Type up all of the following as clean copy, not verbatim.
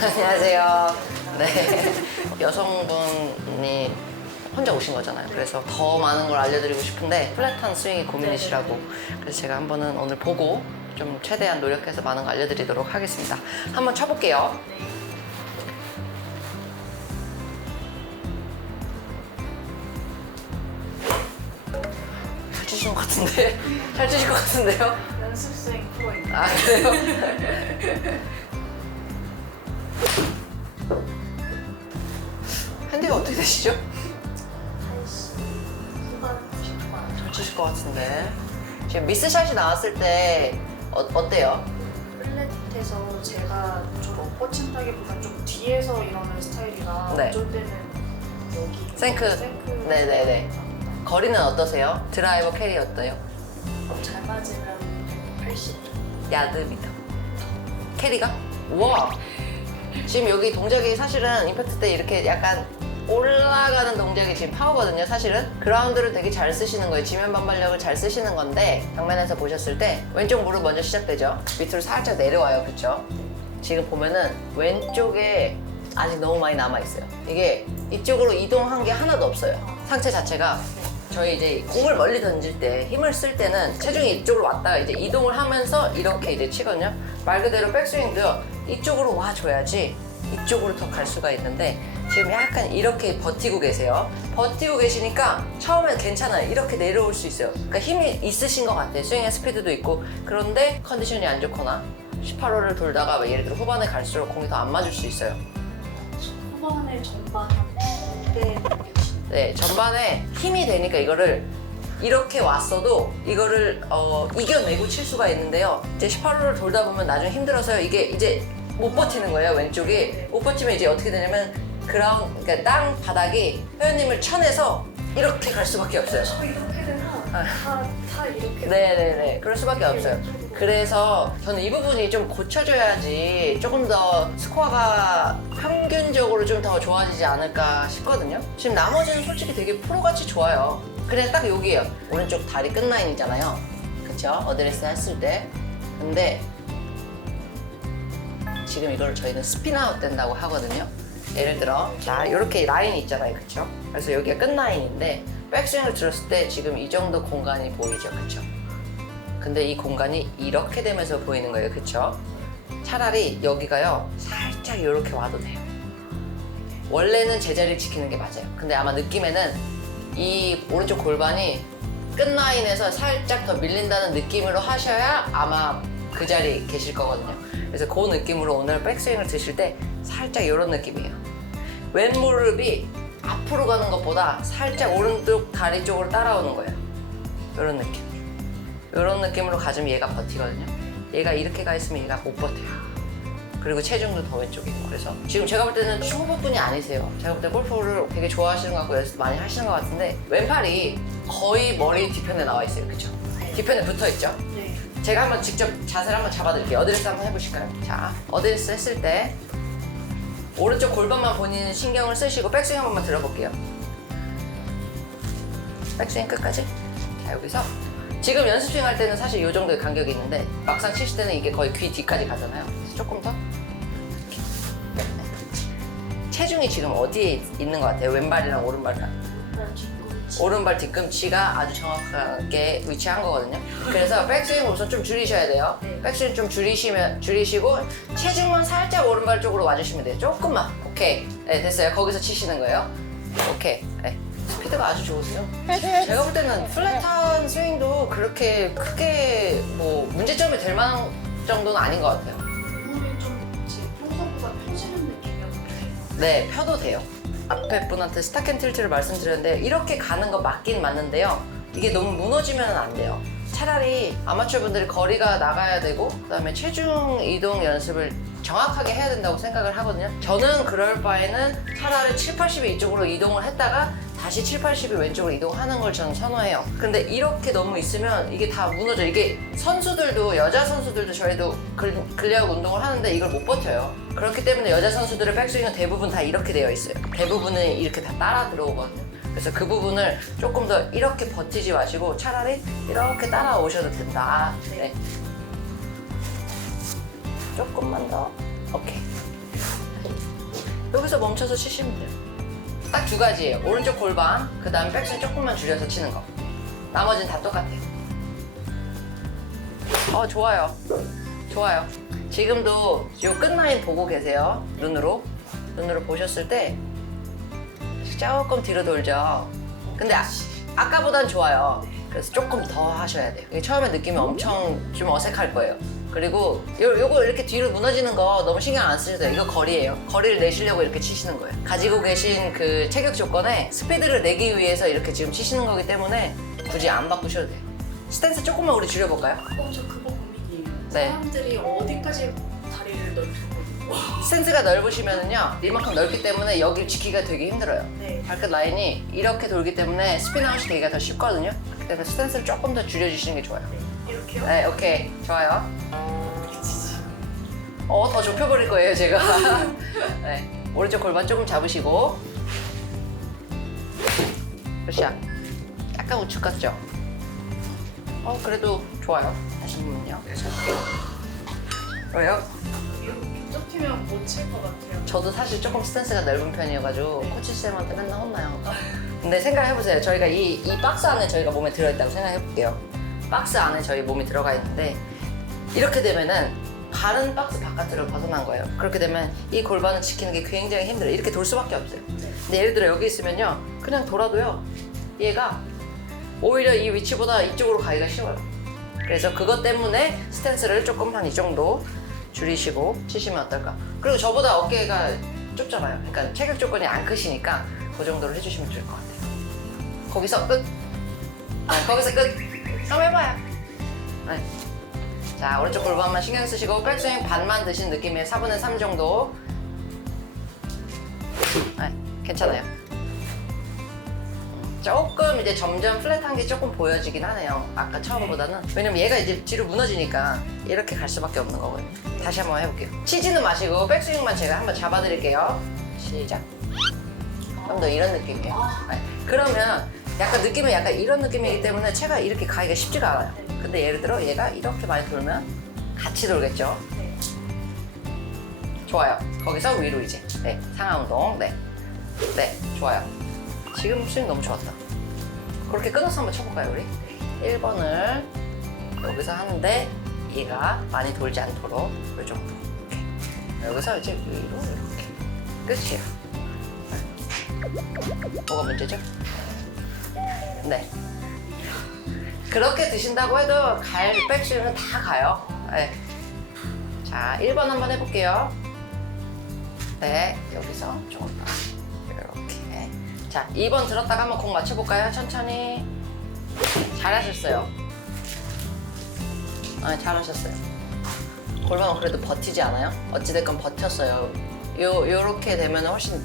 안녕하세요. 네. 여성분이 혼자 오신 거잖아요. 그래서 더 많은 걸 알려드리고 싶은데 플랫한 스윙이 고민이시라고. 그래서 제가 한번은 오늘 보고 좀 최대한 노력해서 많은 거 알려드리도록 하겠습니다. 한번 쳐볼게요. 잘 치신 것 같은데? 잘 치실 것 같은데요? 연습 스윙 프로입니다. 아, 그래요? 핸디가 어떻게 되시죠? 80 후반 90반. 잘 치실 것 같은데. 지금 미스샷이 나왔을 때 어때요? 플랫에서 제가 좀 엎어친다기보다 좀 뒤에서 일어나는 스타일이라 네. 어쩔 때는 여기 생크. 네네네. 거리는 어떠세요? 드라이버 캐리 어때요? 잘 맞으면 80. 야드 미터. 캐리가? 우와! 지금 여기 동작이 사실은 임팩트 때 이렇게 약간 올라가는 동작이 지금 파워거든요, 사실은. 그라운드를 되게 잘 쓰시는 거예요. 지면 반발력을 잘 쓰시는 건데 정면에서 보셨을 때 왼쪽 무릎 먼저 시작되죠? 밑으로 살짝 내려와요, 그쵸? 지금 보면은 왼쪽에 아직 너무 많이 남아있어요. 이게 이쪽으로 이동한 게 하나도 없어요. 상체 자체가. 저희 이제 공을 멀리 던질 때 힘을 쓸 때는 체중이 이쪽으로 왔다가 이제 이동을 하면서 이렇게 이제 치거든요. 말 그대로 백스윙도요. 이쪽으로 와줘야지 이쪽으로 더 갈 수가 있는데 지금 약간 이렇게 버티고 계세요. 버티고 계시니까 처음엔 괜찮아요. 이렇게 내려올 수 있어요. 그러니까 힘이 있으신 것 같아요. 스윙의 스피드도 있고. 그런데 컨디션이 안 좋거나 18호를 돌다가 예를 들어 후반에 갈수록 공이 더 안 맞을 수 있어요. 후반에 전반 한때 네, 전반에 힘이 되니까 이거를 이렇게 왔어도 이거를 이겨내고 칠 수가 있는데요. 이제 18호를 돌다 보면 나중에 힘들어서요. 이게 이제 못 버티는 거예요, 왼쪽이. 못 버티면 이제 어떻게 되냐면 그러니까 땅 바닥이 회원님을 쳐내서 이렇게 갈 수밖에 없어요. 저 이렇게 되면 다 이렇게 네네네. 그럴 수밖에 없어요. 그래서 저는 이 부분이 좀 고쳐줘야지 조금 더 스코어가 평균적으로 좀 더 좋아지지 않을까 싶거든요. 지금 나머지는 솔직히 되게 프로같이 좋아요. 그냥 딱 여기에요. 오른쪽 다리 끝라인이잖아요. 그쵸? 어드레스 했을 때. 근데 지금 이걸 저희는 스피나웃 된다고 하거든요. 예를 들어 자 이렇게 라인이 있잖아요, 그쵸? 그래서 여기가 끝라인인데 백스윙을 들었을 때 지금 이 정도 공간이 보이죠, 그쵸? 근데 이 공간이 이렇게 되면서 보이는 거예요, 그쵸? 차라리 여기가요 살짝 이렇게 와도 돼요. 원래는 제자리를 지키는 게 맞아요. 근데 아마 느낌에는 이 오른쪽 골반이 끝라인에서 살짝 더 밀린다는 느낌으로 하셔야 아마 그 자리에 계실 거거든요. 그래서 그 느낌으로 오늘 백스윙을 드실 때 살짝 이런 느낌이에요. 왼 무릎이 앞으로 가는 것보다 살짝 오른쪽 다리 쪽으로 따라오는 거예요. 이런 느낌. 이런 느낌으로 가지면 얘가 버티거든요. 얘가 이렇게 가 있으면 얘가 못 버텨요. 그리고 체중도 더 왼쪽이고. 그래서 지금 제가 볼 때는 초보분이 아니세요. 제가 볼 때 골프를 되게 좋아하시는 것 같고 연습 많이 하시는 것 같은데 왼팔이 거의 머리 뒤편에 나와 있어요, 그쵸? 뒤편에 붙어 있죠? 네. 제가 한번 직접 자세를 한번 잡아드릴게요. 어드레스 한번 해보실까요? 자, 어드레스 했을 때 오른쪽 골반만 본인 신경을 쓰시고 백스윙 한 번만 들어볼게요. 백스윙 끝까지. 자, 여기서 지금 연습 스윙 할 때는 사실 이 정도의 간격이 있는데 막상 치실 때는 이게 거의 귀 뒤까지 가잖아요. 그래서 조금 더 이렇게. 네. 체중이 지금 어디에 있는 것 같아요? 왼발이랑 오른발이랑? 오른발 뒤꿈치가 아주 정확하게 위치한 거거든요. 그래서 백스윙 우선 좀 줄이셔야 돼요. 네. 백스윙 좀 줄이시고 체중만 살짝 오른발 쪽으로 와주시면 돼요. 조금만. 오케이. 네, 됐어요. 거기서 치시는 거예요. 오케이. 네. 스피드가 아주 좋으세요. 제가 볼 때는 플랫한 스윙도 그렇게 크게 뭐 문제점이 될 만한 정도는 아닌 것 같아요. 무릎이 좀 제 평소보다 펴지는 느낌이었는데 네, 펴도 돼요. 앞에 분한테 스타캔 틸트를 말씀드렸는데 이렇게 가는 거 맞긴 맞는데요. 이게 너무 무너지면 안 돼요. 차라리 아마추어 분들이 거리가 나가야 되고 그다음에 체중 이동 연습을 정확하게 해야 된다고 생각을 하거든요. 저는 그럴 바에는 차라리 7, 80이 이쪽으로 이동을 했다가 다시 7, 80이 왼쪽으로 이동하는 걸 저는 선호해요. 근데 이렇게 너무 있으면 이게 다 무너져. 이게 선수들도 여자 선수들도 저희도 근력 운동을 하는데 이걸 못 버텨요. 그렇기 때문에 여자 선수들의 백스윙은 대부분 다 이렇게 되어 있어요. 대부분은 이렇게 다 따라 들어오거든요. 그래서 그 부분을 조금 더 이렇게 버티지 마시고 차라리 이렇게 따라오셔도 된다. 네. 조금만 더. 오케이. 여기서 멈춰서 치시면 돼요. 딱 두 가지예요. 오른쪽 골반, 그 다음에 백스윙 조금만 줄여서 치는 거. 나머지는 다 똑같아요. 좋아요. 좋아요. 지금도 요 끝라인 보고 계세요. 눈으로 보셨을 때 조금 뒤로 돌죠. 근데 아까보단 좋아요. 그래서 조금 더 하셔야 돼요. 이게 처음에 느낌이 엄청 좀 어색할 거예요. 그리고 요거 이렇게 뒤로 무너지는 거 너무 신경 안 쓰셔도 돼요. 이거 거리예요. 거리를 내시려고 이렇게 치시는 거예요. 가지고 계신 그 체격 조건에 스피드를 내기 위해서 이렇게 지금 치시는 거기 때문에 굳이 안 바꾸셔도 돼요. 스탠스 조금만 우리 줄여볼까요? 저 그거 고민이에요. 네. 사람들이 어디까지 다리를 넓히거든요. 스탠스가 넓으시면은요, 이만큼 넓기 때문에 여기 지키기가 되게 힘들어요. 네. 발끝 라인이 이렇게 돌기 때문에 스피드아웃이 되기가 더 쉽거든요. 그래서 스탠스를 조금 더 줄여주시는 게 좋아요. 이렇게요? 네, 오케이. 좋아요. 더 좁혀버릴 거예요, 제가. 네, 오른쪽 골반 조금 잡으시고. 굿샷. 약간 우측 같죠? 그래도 좋아요. 다시 한 번만요. 왜요? 이렇게 좁히면 못 칠 것 같아요. 저도 사실 조금 스탠스가 넓은 편이어가지고 코치쌤한테 맨날 혼나요. 근데 생각해보세요. 저희가 이 박스 안에 저희가 몸에 들어있다고 생각해볼게요. 박스 안에 저희 몸이 들어가 있는데 이렇게 되면은 발은 박스 바깥으로 벗어난 거예요. 그렇게 되면 이 골반을 지키는 게 굉장히 힘들어요. 이렇게 돌 수밖에 없어요. 근데 예를 들어 여기 있으면요, 그냥 돌아도요, 얘가 오히려 이 위치보다 이쪽으로 가기가 쉬워요. 그래서 그것 때문에 스탠스를 조금 한 이 정도 줄이시고 치시면 어떨까. 그리고 저보다 어깨가 좁잖아요. 그러니까 체격 조건이 안 크시니까 그 정도로 해주시면 좋을 것 같아요. 거기서 끝. 거기서 끝. 한번 해봐요. 네. 자, 오른쪽 골반만 신경 쓰시고 백스윙 반만 드신 느낌의 4분의 3 정도. 네, 괜찮아요. 조금 이제 점점 플랫한 게 조금 보여지긴 하네요. 아까 처음보다는. 왜냐면 얘가 이제 뒤로 무너지니까 이렇게 갈 수밖에 없는 거거든요. 다시 한번 해볼게요. 치지는 마시고 백스윙만 제가 한번 잡아드릴게요. 시작. 좀 더 이런 느낌이에요. 네. 그러면 약간 느낌이 약간 이런 느낌이기 때문에 채가 이렇게 가기가 쉽지가 않아요. 근데 예를 들어 얘가 이렇게 많이 돌면 같이 돌겠죠. 좋아요. 거기서 위로 이제. 네, 상하 운동. 네. 네, 좋아요. 지금 스윙 너무 좋았다. 그렇게 끊어서 한번 쳐볼까요, 우리? 1번을 여기서 하는데 얘가 많이 돌지 않도록 이 정도. 이렇게. 여기서 이제 위로 이렇게. 끝이에요. 뭐가 문제죠? 네. 그렇게 드신다고 해도 백스윙은 다 가요. 네. 자, 1번 한번 해볼게요. 네, 여기서 조금 이렇게. 자, 2번 들었다가 한번 공 맞춰볼까요? 천천히. 잘하셨어요. 잘하셨어요. 골반은 그래도 버티지 않아요? 어찌됐건 버텼어요. 요렇게 되면 훨씬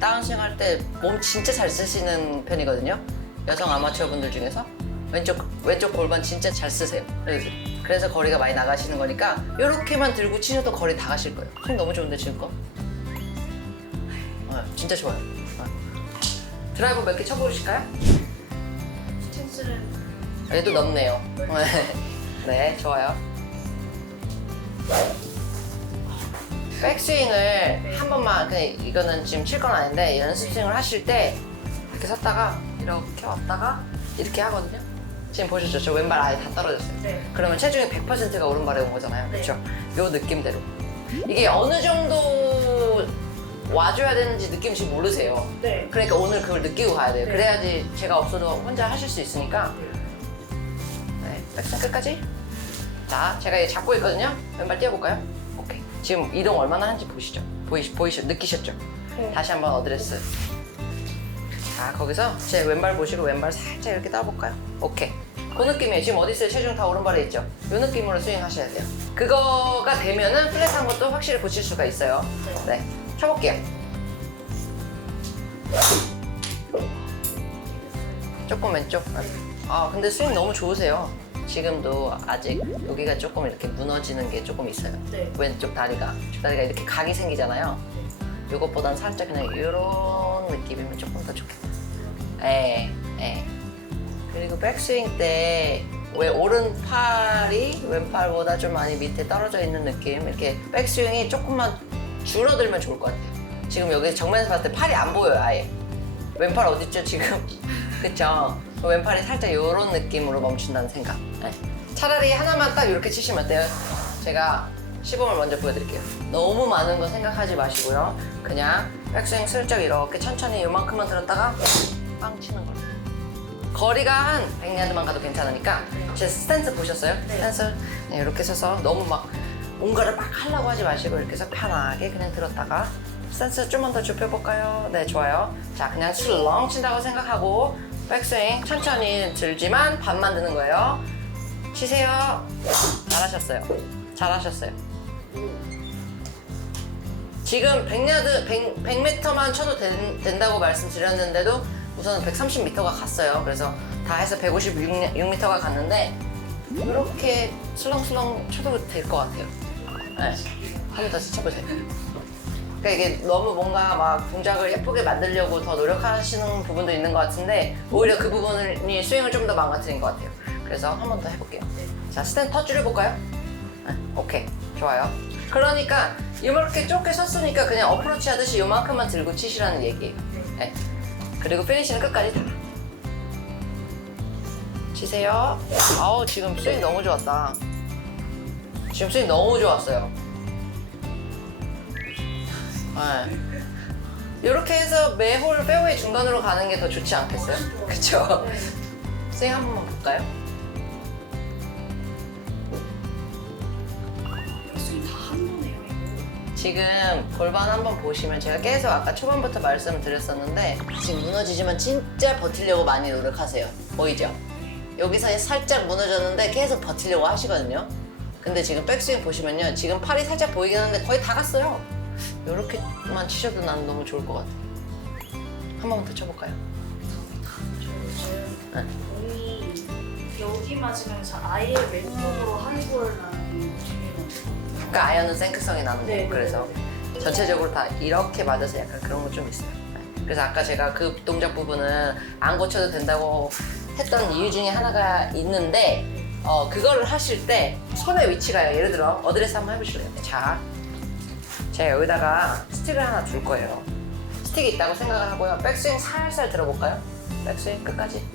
다운스윙 할 때 몸 진짜 잘 쓰시는 편이거든요. 여성 아마추어 분들 중에서 왼쪽 골반 진짜 잘 쓰세요. 그래서 거리가 많이 나가시는 거니까 요렇게만 들고 치셔도 거리 다 가실 거예요. 스윙 너무 좋은데 지금 거? 진짜 좋아요. 드라이버 몇 개 쳐보실까요? 스탠스는 얘도 넓네요. 네, 좋아요. 백스윙을 한 번만, 그냥 이거는 지금 칠 건 아닌데 연습 스윙을 하실 때 이렇게 섰다가 이렇게 왔다가 이렇게 하거든요. 지금 보셨죠? 저 왼발 아예 다 떨어졌어요. 네. 그러면 체중의 100%가 오른발에 온 거잖아요. 네. 그렇죠? 요 느낌대로. 이게 어느 정도 와줘야 되는지 느낌 지금 모르세요. 네. 그러니까 오늘 그걸 느끼고 가야 돼요. 네. 그래야지 제가 없어도 혼자 하실 수 있으니까. 네, 백스윙 끝까지. 자, 제가 얘 잡고 있거든요. 왼발 띄워볼까요? 오케이. 지금 이동 얼마나 하는지 보시죠. 느끼셨죠? 네. 다시 한번 어드레스. 자, 거기서 제 왼발 보시고 왼발 살짝 이렇게 따볼까요? 오케이. 그 느낌이에요. 지금 어디 있어요? 체중 다 오른발에 있죠? 이 느낌으로 스윙 하셔야 돼요. 그거가 되면은 플랫한 것도 확실히 고칠 수가 있어요. 네. 쳐볼게요. 조금 왼쪽. 근데 스윙 너무 좋으세요. 지금도 아직 여기가 조금 이렇게 무너지는 게 조금 있어요. 네. 왼쪽 다리가 이렇게 각이 생기잖아요. 이것보단 살짝 그냥 이런 느낌이면 조금 더 좋겠다. 그리고 백스윙 때 왜 오른팔이 왼팔보다 좀 많이 밑에 떨어져 있는 느낌, 이렇게 백스윙이 조금만 줄어들면 좋을 것 같아요. 지금 여기 정면에서 봤을 때 팔이 안 보여요, 아예. 왼팔 어딨죠, 지금? 그쵸? 왼팔이 살짝 이런 느낌으로 멈춘다는 생각. 네. 차라리 하나만 딱 이렇게 치시면 어때요? 제가 시범을 먼저 보여드릴게요. 너무 많은 거 생각하지 마시고요. 그냥 백스윙 슬쩍 이렇게 천천히 요만큼만 들었다가 빵 치는 걸로. 거리가 한 100야드만 가도 괜찮으니까 제 스탠스 보셨어요? 네. 스탠스 네, 이렇게 서서 너무 막 뭔가를 막 하려고 하지 마시고 이렇게 해서 편하게 그냥 들었다가 스탠스 좀만 더 좁혀볼까요? 네, 좋아요. 자, 그냥 술렁 친다고 생각하고 백스윙 천천히 들지만 반만 드는 거예요. 치세요. 잘하셨어요. 잘하셨어요. 지금 100m만 쳐도 된다고 말씀드렸는데도 우선 130m가 갔어요. 그래서 다 해서 156m가 갔는데 이렇게 슬렁슬렁 쳐도 될 것 같아요. 네. 한 번 더 쳐보세요. 그러니까 이게 너무 뭔가 막 동작을 예쁘게 만들려고 더 노력하시는 부분도 있는 것 같은데 오히려 그 부분이 스윙을 좀 더 망가뜨린 것 같아요. 그래서 한 번 더 해볼게요. 자, 스탠드 더 줄여볼까요? 네. 오케이. 좋아요. 그러니까 이렇게 좁게 섰으니까 그냥 어프로치 하듯이 요만큼만 들고 치시라는 얘기예요. 네. 그리고 피니시는 끝까지 다. 치세요. 아우, 지금 스윙 너무 좋았다. 지금 스윙 너무 좋았어요. 네. 이렇게 해서 매홀 페어웨이 중간으로 가는 게 더 좋지 않겠어요? 그쵸? 네. 스윙 한 번만 볼까요? 백스윙 다 한 거네요, 이거. 지금 골반 한번 보시면 제가 계속 아까 초반부터 말씀을 드렸었는데 지금 무너지지만 진짜 버티려고 많이 노력하세요. 보이죠? 여기서 살짝 무너졌는데 계속 버티려고 하시거든요. 근데 지금 백스윙 보시면요. 지금 팔이 살짝 보이긴 하는데 거의 다 갔어요. 이렇게만 치셔도 난 너무 좋을 것 같아요. 한 번만 더 쳐볼까요? 저는 공이 여기 맞으면서 아예 왼쪽으로 한골 나는 중이거든요. 그러니까 아이언은 생크성이 나는 네, 거고 그래서 전체적으로 다 이렇게 맞아서 약간 그런 거 좀 있어요. 네. 그래서 아까 제가 그 동작 부분은 안 고쳐도 된다고 했던 이유 중에 하나가 있는데 그거를 하실 때 손의 위치가요. 예를 들어 어드레스 한번 해보실래요? 자, 제가 여기다가 스틱을 하나 둘 거예요. 스틱이 있다고 생각을 하고요. 백스윙 살살 들어볼까요? 백스윙 끝까지.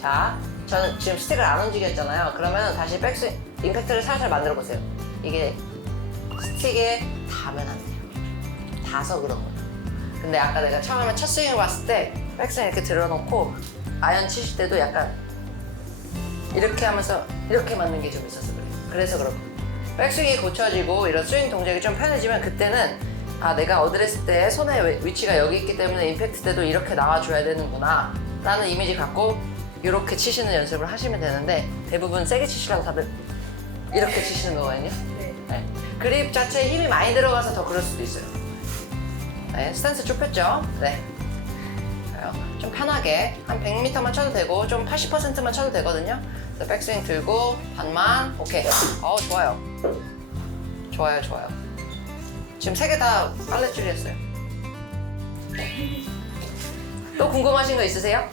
자, 저는 지금 스틱을 안 움직였잖아요. 그러면 다시 백스윙 임팩트를 살살 만들어 보세요. 이게 스틱에 닿으면 안 돼요. 닿아서 그런 거예요. 근데 아까 내가 처음에 첫 스윙을 봤을 때 백스윙 이렇게 들어놓고 아이언 치실 때도 약간 이렇게 하면서 이렇게 맞는 게 좀 있어서 그래요. 그래서 그런 거예요. 백스윙이 고쳐지고 이런 스윙 동작이 좀 편해지면 그때는 아, 내가 어드레스 때 손의 위치가 여기 있기 때문에 임팩트 때도 이렇게 나와줘야 되는구나 라는 이미지 갖고 이렇게 치시는 연습을 하시면 되는데 대부분 세게 치시려고 다들 이렇게 치시는 거거든요. 네. 네. 그립 자체에 힘이 많이 들어가서 더 그럴 수도 있어요. 네, 스탠스 좁혔죠? 네. 좀 편하게 한 100m만 쳐도 되고 좀 80%만 쳐도 되거든요. 그래서 백스윙 들고 반만. 오케이. 좋아요. 좋아요, 좋아요. 지금 3개 다 빨랫줄이었어요. 또 궁금하신 거 있으세요?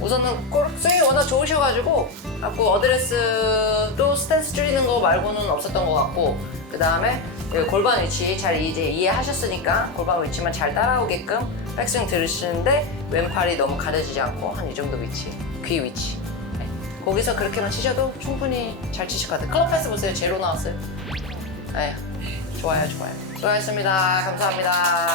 우선은 스윙이 워낙 좋으셔가지고 어드레스도 스탠스 줄이는 거 말고는 없었던 것 같고 그 다음에 골반 위치 잘 이제 이해하셨으니까 골반 위치만 잘 따라오게끔 백스윙 들으시는데 왼팔이 너무 가려지지 않고 한 이 정도 위치, 귀 위치. 네. 거기서 그렇게만 치셔도 충분히 잘 치실 것 같아요. 클럽 패스 보세요. 제로 나왔어요. 네. 좋아요, 좋아요. 수고하셨습니다. 감사합니다.